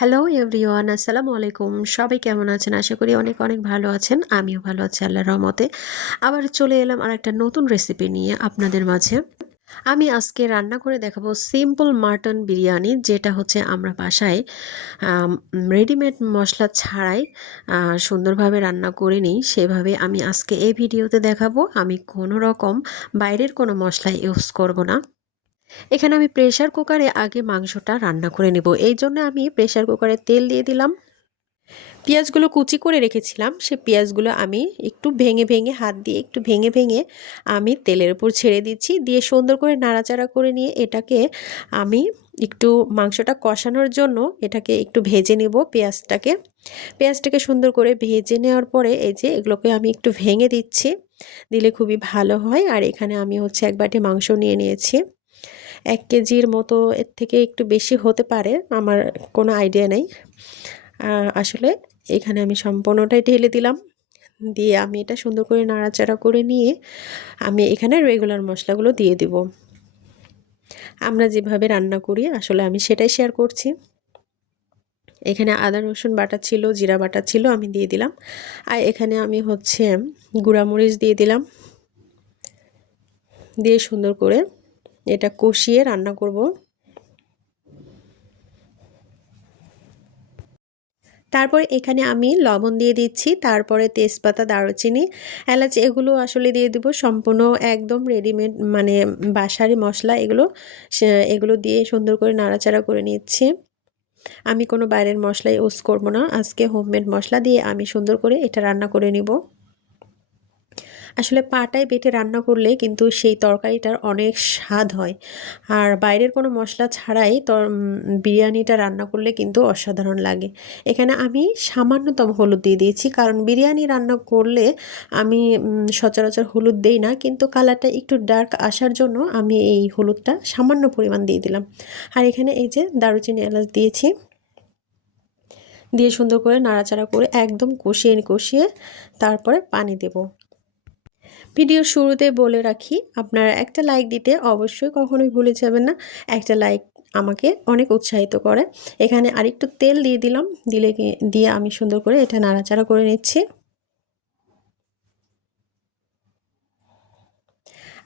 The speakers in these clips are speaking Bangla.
হ্যালো এভরিওয়ান, আসসালামু আলাইকুম। সবাই কেমন আছেন? আশা করি অনেক অনেক ভালো আছেন। আমিও ভালো আছি আল্লাহর রহমতে। আবার চলে এলাম আরেকটা নতুন রেসিপি নিয়ে আপনাদের মাঝে। আমি আজকে রান্না করে দেখাবো সিম্পল মাটন বিরিয়ানি, যেটা হচ্ছে আমরা বাসায় রেডিমেড মশলা ছাড়াই সুন্দরভাবে রান্না করে নিই। সেভাবে আমি আজকে এই ভিডিওতে দেখাবো। আমি কোনো রকম বাইরের কোনো মশলা ইউজ করব না। এখানে আমি প্রেসার কুকারে আগে মাংসটা রান্না করে নেব। এই জন্য আমি প্রেসার কুকারে তেল দিয়ে দিলাম। পেঁয়াজগুলো কুচি করে রেখেছিলাম, সে পেঁয়াজগুলো আমি একটু ভেঙে ভেঙে হাত দিয়ে একটু ভেঙে ভেঙে আমি তেলের উপর ছেড়ে দিচ্ছি। দিয়ে সুন্দর করে নাড়াচাড়া করে নিয়ে এটাকে আমি একটু মাংসটা কষানোর জন্য এটাকে একটু ভেজে নেব। পেঁয়াজটাকে সুন্দর করে ভেজে নেওয়ার পরে এই যে এগুলোকে আমি একটু ভেঙে দিচ্ছি, দিলে খুবই ভালো হয়। আর এখানে আমি হচ্ছে এক বাটি মাংস নিয়ে নিয়েছি। 1 কেজির মতো, এর থেকে একটু বেশি হতে পারে, আমার কোনো আইডিয়া নেই। আসলে এখানে আমি সম্পূর্ণটাই ঢেলে দিলাম। দিয়ে আমি এটা সুন্দর করে নাড়াচাড়া করে নিয়ে আমি এখানে রেগুলার মশলাগুলো দিয়ে দিব। আমরা যেভাবে রান্না করি আসলে আমি সেটাই শেয়ার করছি। এখানে আদা রসুন বাটা ছিল, জিরা বাটা ছিল, আমি দিয়ে দিলাম। আর এখানে আমি হচ্ছে গুঁড়ামরিচ দিয়ে দিলাম। দিয়ে সুন্দর করে এটা কষিয়ে রান্না করব। তারপর এখানে আমি লবণ দিয়ে দিচ্ছি, তারপরে তেজপাতা, দারুচিনি, এলাচ এগুলো আসলে দিয়ে দিব। সম্পূর্ণ একদম রেডিমেড, মানে বাসারি মশলা এগুলো। এগুলো দিয়ে সুন্দর করে নাড়াচাড়া করে নিচ্ছি। আমি কোনো বাইরের মশলা ইউজ করব না, আজকে হোমমেড মশলা দিয়ে আমি সুন্দর করে এটা রান্না করে নিব। আসলে পাটায় বেটে রান্না করলে কিন্তু সেই তরকারিটার অনেক স্বাদ হয়। আর বাইরের কোনো মশলা ছাড়াই বিরিয়ানিটা রান্না করলে কিন্তু অসাধারণ লাগে। এখানে আমি সামান্যতম হলুদ দিয়ে দিয়েছি, কারণ বিরিয়ানি রান্না করলে আমি সচরাচর হলুদ দেই না, কিন্তু কালারটা একটু ডার্ক আসার জন্য আমি এই হলুদটা সামান্য পরিমাণ দিয়ে দিলাম। আর এখানে এই যে দারুচিনি, এলাচ দিয়েছি। দিয়ে সুন্দর করে নাড়াচাড়া করে একদম কষিয়ে কষিয়ে তারপরে পানি দেব। ভিডিওর শুরুতে বলে রাখি, আপনারা একটা লাইক দিতে অবশ্যই কখনোই ভুলে যাবেন না। একটা লাইক আমাকে অনেক উৎসাহিত করে। এখানে আরেকটু তেল দিয়ে দিলাম, দিয়ে আমি সুন্দর করে এটা নাড়াচাড়া করে নিচ্ছি।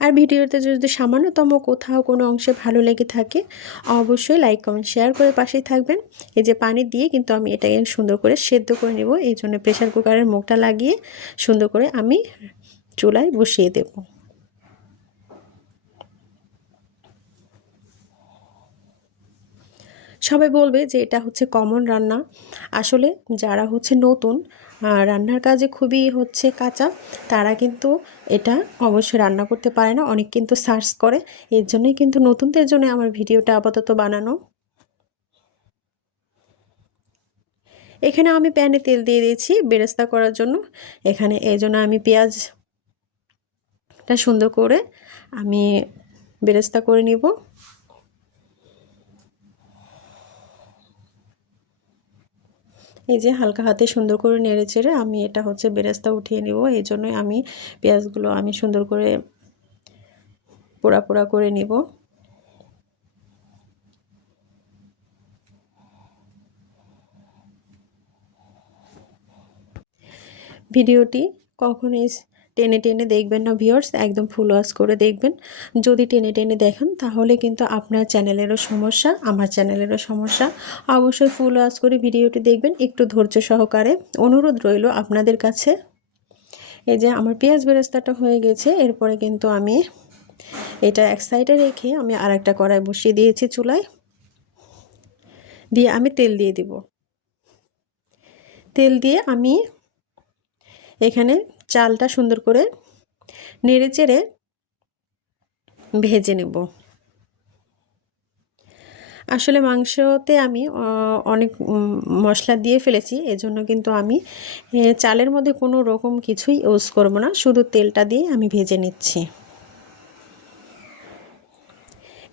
আর ভিডিওতে যদি সামান্যতম কোথাও কোনো অংশে ভালো লেগে থাকে অবশ্যই লাইক কমেন্ট শেয়ার করে পাশেই থাকবেন। এই যে পানি দিয়ে কিন্তু আমি এটাকে সুন্দর করে সেদ্ধ করে নেব। এই জন্য প্রেসার কুকারের মুখটা লাগিয়ে সুন্দর করে আমি চুলায় বসিয়ে দেব। সবাই বলবে যে এটা হচ্ছে কমন রান্না। আসলে যারা হচ্ছে নতুন, রান্নার কাজে খুবই হচ্ছে কাঁচা, তারা কিন্তু এটা অবশ্যই রান্না করতে পারে না। অনেক কিন্তু সার্চ করে, এর জন্যই কিন্তু নতুনদের জন্য আমার ভিডিওটা আপাতত বানানো। এখানে আমি প্যানে তেল দিয়ে দিয়েছি বেরেস্তা করার জন্য। এখানে এই জন্য আমি পেঁয়াজটা সুন্দর করে আমি বেরেস্তা করে নিব। এই যে হালকা হাতে সুন্দর করে নেড়ে চেড়ে আমি এটা হচ্ছে বেরেস্তা উঠিয়ে নিব। এই জন্যই আমি পেঁয়াজগুলো আমি সুন্দর করে পোড়া পোড়া করে নিব। ভিডিওটি কখনোই টেনে টেনে দেখবেন না ভিউয়ার্স, একদম ফুল ওয়াচ করে দেখবেন। যদি টেনে টেনে দেখেন তাহলে কিন্তু আপনার চ্যানেলেরও সমস্যা, আমার চ্যানেলেরও সমস্যা। অবশ্যই ফুল ওয়াচ করে ভিডিওটি দেখবেন, একটু ধৈর্য সহকারে। অনুরোধ রইল আপনাদের কাছে। এই যে আমার পেঁয়াজ বেরেস্তাটা হয়ে গেছে, এরপরে কিন্তু আমি এটা এক সাইডে রেখে আমি আরেকটা কড়াই বসিয়ে দিয়েছি চুলায়। দিয়ে আমি তেল দিয়ে দিব। তেল দিয়ে আমি এখানে চালটা সুন্দর করে নেড়ে চেড়ে ভেজে নেব। আসলে মাংসতে আমি অনেক মশলা দিয়ে ফেলেছি, এজন্য কিন্তু আমি চালের মধ্যে কোনো রকম কিছুই ইউজ করব না, শুধু তেলটা দিয়ে আমি ভেজে নিচ্ছি।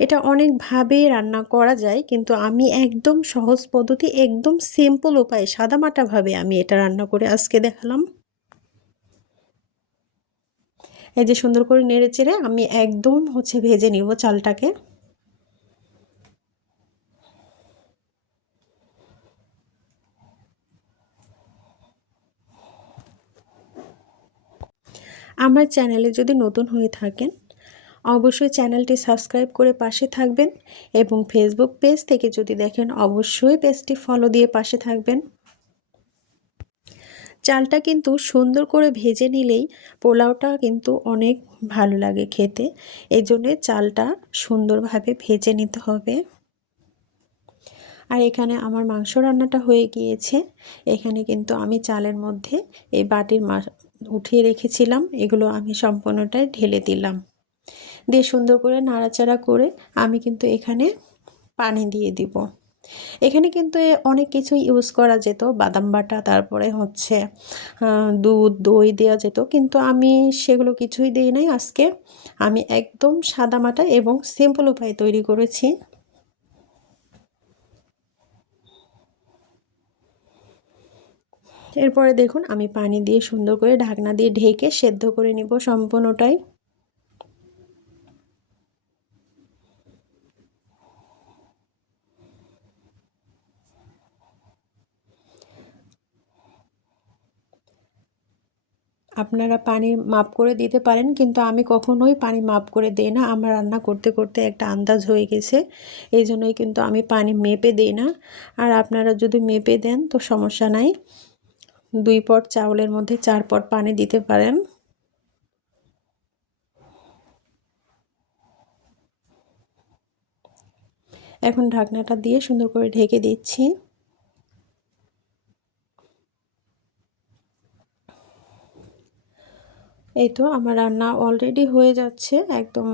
এটা অনেকভাবে রান্না করা যায়, কিন্তু আমি একদম সহজ পদ্ধতি, একদম সিম্পল উপায়ে সাদামাটাভাবে আমি এটা রান্না করে আজকে দেখালাম। এই যে সুন্দর করে নেড়ে চেড়ে আমি একদম হচ্ছে ভেজে নিব চালটাকে। আমার চ্যানেলে যদি নতুন হয়ে থাকেন অবশ্যই চ্যানেলটি সাবস্ক্রাইব করে পাশে থাকবেন এবং ফেসবুক পেজ থেকে যদি দেখেন অবশ্যই পেজটি ফলো দিয়ে পাশে থাকবেন। চালটা কিন্তু সুন্দর করে ভেজে নিলেই পোলাওটা কিন্তু অনেক ভালো লাগে খেতে। এই জন্যে চালটা সুন্দরভাবে ভেজে নিতে হবে। আর এখানে আমার মাংস রান্নাটা হয়ে গিয়েছে। এখানে কিন্তু আমি চালের মধ্যে এই বাটির উঠিয়ে রেখেছিলাম, এগুলো আমি সম্পূর্ণটাই ঢেলে দিলাম। দিয়ে সুন্দর করে নাড়াচাড়া করে আমি কিন্তু এখানে পানি দিয়ে দিব। এখানে কিন্তু অনেক কিছু ইউজ করা যেত, বাদাম বাটা, তারপরে হচ্ছে দুধ, দই দেওয়া যেত, কিন্তু আমি সেগুলো কিছুই দিই নাই। আজকে আমি একদম সাদামাটা এবং সিম্পল উপায়ে তৈরি করেছি। এরপরে দেখুন আমি পানি দিয়ে সুন্দর করে ঢাকনা দিয়ে ঢেকে সেদ্ধ করে নিব সম্পূর্ণটাই। আপনারা পানি মাপ করে দিতে পারেন, কিন্তু আমি কখনোই পানি মাপ করে দেই না। আমার রান্না করতে করতে একটা আন্দাজ হয়ে গেছে, এই জন্যই কিন্তু আমি পানি মেপে দিই না। আর আপনারা যদি মেপে দেন তো সমস্যা নাই, 2 পট চাউলের মধ্যে 4 পট পানি দিতে পারেন। এখন ঢাকনাটা দিয়ে সুন্দর করে ঢেকে দিচ্ছি। এই তো আমার রান্না অলরেডি হয়ে যাচ্ছে একদম।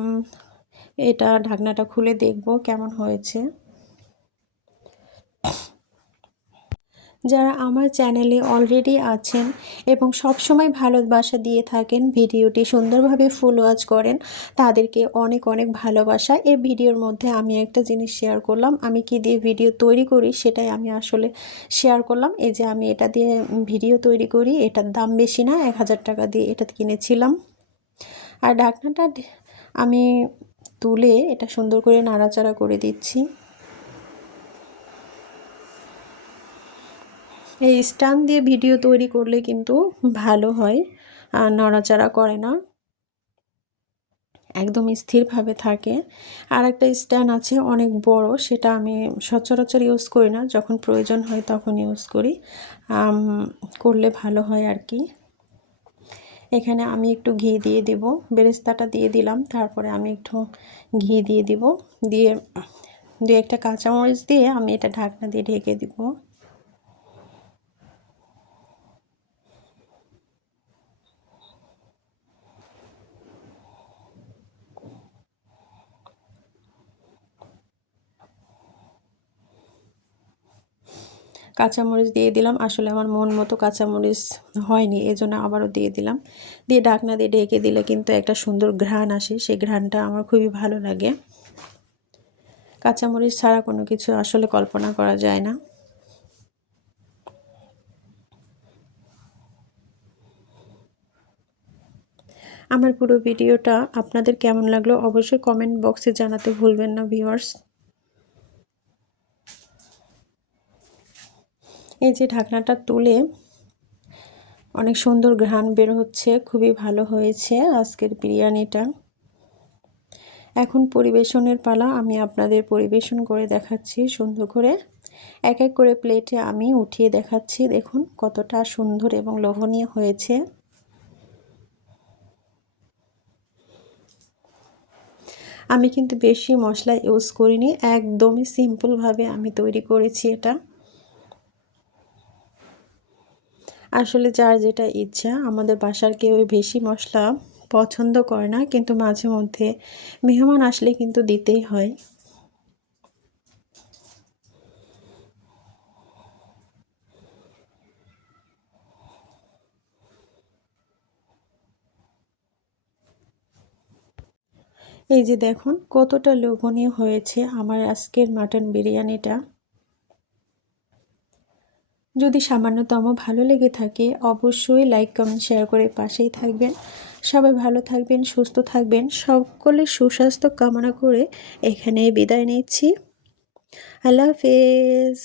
এটা ঢাকনাটা খুলে দেখব কেমন হয়েছে। যারা আমার চ্যানেলে অলরেডি আছেন এবং সবসময় ভালোবাসা দিয়ে থাকেন, ভিডিওটি সুন্দরভাবে ফুল ওয়াচ করেন, তাদেরকে অনেক অনেক ভালোবাসা। এই ভিডিওর মধ্যে আমি একটা জিনিস শেয়ার করলাম, আমি কি দিয়ে ভিডিও তৈরি করি সেটাই আমি আসলে শেয়ার করলাম। এই যে আমি এটা দিয়ে ভিডিও তৈরি করি, এটার দাম বেশি না, 1000 টাকা দিয়ে এটা কিনেছিলাম। আর ঢাকনাটা আমি তুলে এটা সুন্দর করে নাড়াচাড়া করে দিচ্ছি। এই স্ট্যান্ড দিয়ে ভিডিও তৈরি করলে কিন্তু ভালো হয়, আর নড়াচড়া করে না, একদম স্থিরভাবে থাকে। আর একটা স্ট্যান্ড আছে অনেক বড়, সেটা আমি সচরাচর ইউজ করি না, যখন প্রয়োজন হয় তখন ইউজ করি, করলে ভালো হয় আর কি। এখানে আমি একটু ঘি দিয়ে দিব, বেরেস্তাটা দিয়ে দিলাম, তারপরে আমি একটু ঘি দিয়ে দিব, দিয়ে 2-1টা কাঁচামরিচ দিয়ে আমি এটা ঢাকনা দিয়ে ঢেকে দিব। কাঁচামরিচ দিয়ে দিলাম, আসলে আমার মন মতো কাঁচামরিচ হয়নি, এজন্য আবারও দিয়ে দিলাম। দিয়ে ঢাকনা দিয়ে ঢেকে দিলে কিন্তু একটা সুন্দর ঘ্রাণ আসে, সেই ঘ্রাণটা আমার খুবই ভালো লাগে। কাঁচামরিচ ছাড়া কোনো কিছু আসলে কল্পনা করা যায় না। আমার পুরো ভিডিওটা আপনাদের কেমন লাগলো অবশ্যই কমেন্ট বক্সে জানাতে ভুলবেন না ভিউয়ার্স। এই যে ঢাকনাটা তুলে অনেক সুন্দর ঘ্রাণ বের হচ্ছে, খুবই ভালো হয়েছে আজকের বিরিয়ানিটা। এখন পরিবেশনের পালা, আমি আপনাদের পরিবেশন করে দেখাচ্ছি সুন্দর করে। এক এক করে প্লেটে আমি উঠিয়ে দেখাচ্ছি, দেখুন কতটা সুন্দর এবং লোভনীয় হয়েছে। আমি কিন্তু বেশি মশলা ইউজ করিনি, একদমই সিম্পলভাবে আমি তৈরি করেছি এটা। আসলে যার যেটা ইচ্ছা, আমাদের বাসার কেউ বেশি মশলা পছন্দ করে না, কিন্তু মাঝে মধ্যে মেহমান আসলে কিন্তু দিতেই হয়। এই যে দেখুন কতটা লোভনীয় হয়েছে আমার আজকের মাটন বিরিয়ানিটা। যদি সামান্যতম ভালো লেগে থাকে অবশ্যই লাইক, কমেন্ট, শেয়ার করে পাশেই থাকবেন। সবাই ভালো থাকবেন, সুস্থ থাকবেন, সকলের সুস্বাস্থ্য কামনা করে এখানে বিদায় নিচ্ছি। আল্লাহ হাফেজ।